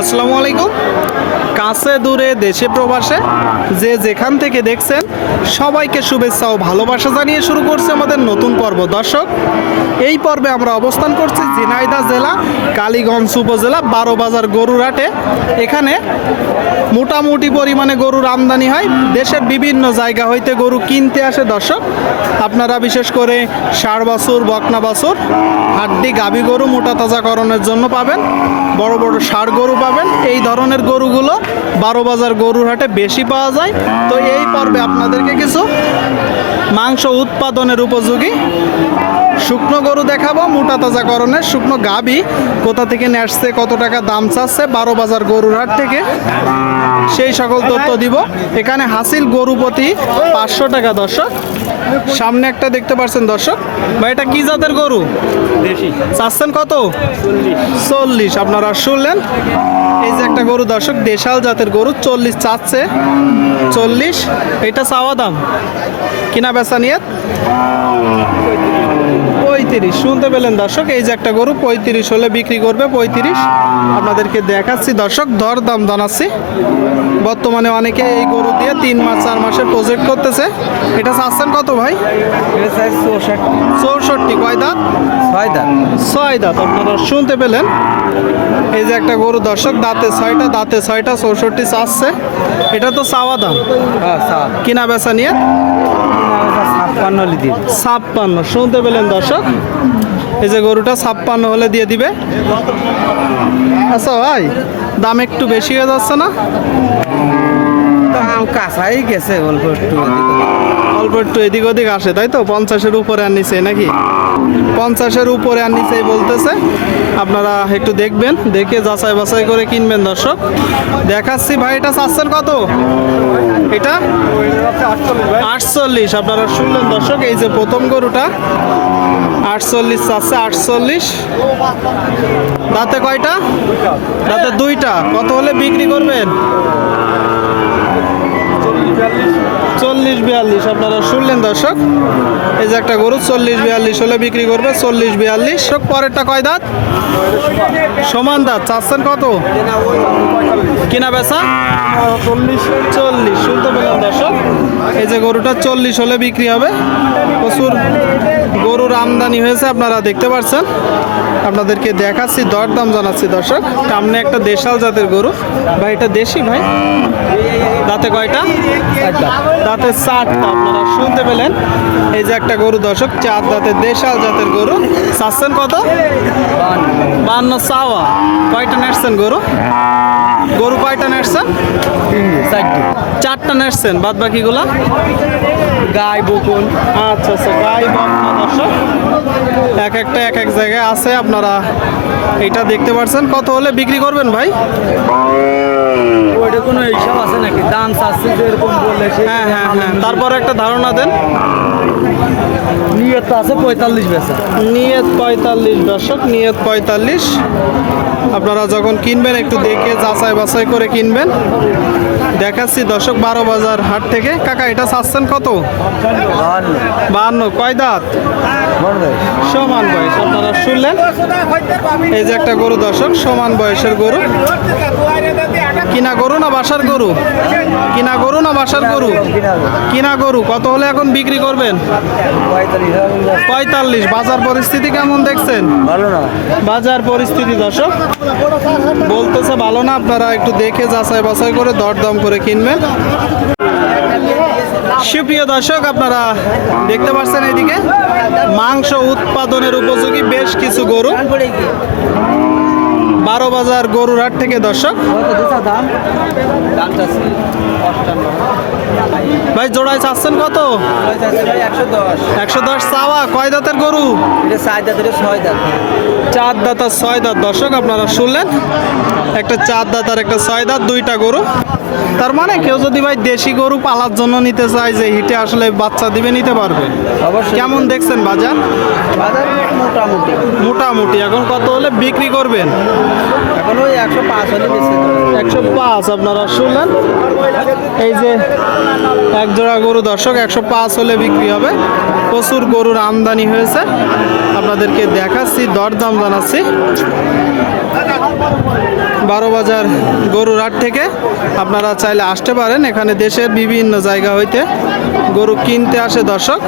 আসসালামু আলাইকুম। কাছে দূরে দেশে প্রবাসে যে যেখান থেকে দেখছেন, সবাইকে শুভেচ্ছা ও ভালোবাসা জানিয়ে শুরু করছে আমাদের নতুন পর্ব। দর্শক, এই পর্বে আমরা অবস্থান করছি ঝিনাইদা জেলা, কালীগঞ্জ উপজেলা বারো বাজার গরুরহাটে। এখানে মোটামুটি পরিমাণে গরুর আমদানি হয়। দেশের বিভিন্ন জায়গা হইতে গরু কিনতে আসে দর্শক। আপনারা বিশেষ করে ষাড় বাছুর, বকনা বাছুর, হাড্ডি, গাভী গরু মোটা তাজাকরণের জন্য পাবেন। বড় বড় ষাড় গরু পাবেন। এই ধরনের গরুগুলো বারো বাজার গরুর হাটে বেশি পাওয়া যায়। তো এই পর্বে আপনাদেরকে কিছু মাংস উৎপাদনের উপযোগী শুকনো গরু দেখাবো মোটা তাজাকরণের শুকনো গাবি কোথা থেকে নিয়ে আসছে কত টাকা দাম চাচ্ছে বারো বাজার গরুর হাট থেকে। সেই সকল তথ্য দিব। এখানে হাসিল গরু প্রতি পাঁচশো টাকা দর্শক। সামনে একটা দেখতে পাচ্ছেন দর্শক। বা এটা কি জাতের গরু? চাচ্ছেন কত? চল্লিশ। আপনারা শুনলেন? এই যে একটা গরু দর্শক দেশাল জাতের গরু চল্লিশ চাচ্ছে। চল্লিশ। এটা চাওয়া দাম? কিনা বেচা নিয়ে? পঁয়ত্রিশ। শুনতে পেলেন দর্শক এই যে একটা গরু পঁয়ত্রিশ হলে বিক্রি করবে পঁয়ত্রিশ। আপনাদেরকে দেখাচ্ছি দর্শক দর দাম জানাচ্ছি। বর্তমানে অনেকে এই গরু দিয়ে তিন মাস চার মাসের প্রজেক্ট করতেছে। এটা চাচ্ছেন কত ভাই? চৌষট্টি। কয় দাঁত? ছয় দাঁত। ছয় দাঁত আপনারা শুনতে পেলেন। এই যে একটা গরু দর্শক দাঁতে ছয়টা দাঁতে ছয়টা চৌষট্টি চাচ্ছে। এটা তো চাওয়া দাম। কিনা বেচা নিয়ে? ছাপ্পান্ন শুনতে পেলেন দর্শক? এই যে গরুটা ছাপ্পান্ন হলে দিয়ে দিবে। আচ্ছা ভাই দাম একটু বেশি হয়ে যাচ্ছে না? দাম কাঁচাই গেছে অল্প একটু অল্প একটু এদিক ওদিক আসে তাই তো? পঞ্চাশের উপরে আর নিচে নাকি? পঞ্চাশের উপরে আর নিচেই বলতেছে। আপনারা একটু দেখবেন দেখে যাচাই বাছাই করে কিনবেন দর্শক। দেখাচ্ছি ভাই এটা চাচ্ছেন কত? এটা? আটচল্লিশ, আপনারা শুনলেন দর্শক, এই যে প্রথম গরুটা, আটচল্লিশ চাচ্ছে আটচল্লিশ। দাঁতে কয়টা? দাঁতে দুইটা। কত হলে বিক্রি করবেন? চল্লিশ বিয়াল্লিশ, আপনারা শুনলেন দর্শক। এই যে একটা গরু, চল্লিশ বিয়াল্লিশ হলে বিক্রি করবে, চল্লিশ বিয়াল্লিশ। পরেরটা কয় দাঁত? সমান দাঁত, চাচ্ছেন কত? কিনা বেচা? চল্লিশ চল্লিশ, শুনতে এই যে গরুটা চল্লিশ হলে বিক্রি হবে। প্রচুর গরুর আমদানি হয়েছে, আপনারা দেখতে পাচ্ছেন আপনাদেরকে দেখাচ্ছি, দরদাম জানাচ্ছি দর্শক। সামনে একটা দেশাল জাতের গরু। ভাই, এটা দেশি ভাই? দাঁতে কয়টা? দাঁতে চারটা, আপনারা শুনতে পেলেন। এই যে একটা গরু দর্শক, চার দাঁতের দেশাল জাতের গরু। চাচ্ছেন কত? বান্ন। চাওয়া। কয়টা নেটছেন গরু? গরু কয়টা নেটছেন চারটে। চারটা নেটছেন বাদ বাকিগুলা গাই বকুন আচ্ছা আচ্ছা গাই বকনা দর্শক। এক একটা এক এক জায়গায় আছে আপনারা এটা দেখতে পাচ্ছেন কত হলে বিক্রি করবেন ভাই? ওইটা কোনো হিসাব আছে নাকি? দাম চাচ্ছে যে এরকম বললে হ্যাঁ হ্যাঁ হ্যাঁ। তারপর একটা ধারণা দেন। তো আছে পঁয়তাল্লিশ বেচা। নিয়ত পঁয়তাল্লিশ দর্শক, নিয়ত পঁয়তাল্লিশ। আপনারা যখন কিনবেন, একটু দেখে যাচাই বাছাই করে কিনবেন। দেখাচ্ছি দর্শক, বারো বাজার হাট থেকে। কাকা, এটা চাচ্ছেন কত? বাহান্ন। কয় দাঁত? সমান বয়স, আপনারা শুনলেন? এই যে একটা গরু দর্শক, সমান বয়সের গরু। কিনা গরু না বাসার গরু? কিনা গরু না বাসার গরু? কিনা গরু। কত হলে এখন বিক্রি করবেন? পঁয়তাল্লিশ। বাজার পরিস্থিতি কেমন দেখছেন? বাজার পরিস্থিতি দর্শক, বলতেছে ভালো না, আপনারা একটু দেখে যাচাই বাছাই করে দরদম করে কিনবেন। সুপ্রিয় দর্শক আপনারা দেখতে পাচ্ছেন এদিকে মাংস উৎপাদনের উপযোগী বেশ কিছু গরু। বারো বাজার গরুর হাট থেকে দর্শক। ভাই জোড়ায় চাচ্ছেন কত? একশো দশ চাওয়া কয় দাঁতের গরু? চার দাঁত ছয় দাঁত চার দাঁত আর ছয় দাঁত। দর্শক আপনারা শুনলেন একটা চার দাঁত আর একটা ছয় দাঁত দুইটা গরু। তার মানে কেউ যদি ভাই দেশি গরু পালার জন্য নিতে চায় যে হিটে আসলে বাচ্চা দিবে নিতে পারবে। কেমন দেখছেন বাজার? বাজার মোটামুটি। মোটামুটি। এখন কত হলে বিক্রি করবেন? এখন ওই একশো পাঁচ হলে একশো পাঁচ আপনারা শুনলেন? এই যে এক জোড়া গরু দর্শক একশো পাঁচ হলে বিক্রি হবে। প্রচুর গরুর আমদানি হয়েছে। আপনাদেরকে দেখাচ্ছি দরদাম জানাচ্ছি। বারো বাজার গরুর হাট থেকে আপনারা চাইলে আসতে পারেন। এখানে দেশের বিভিন্ন জায়গা হইতে গরু কিনতে আসে দর্শক।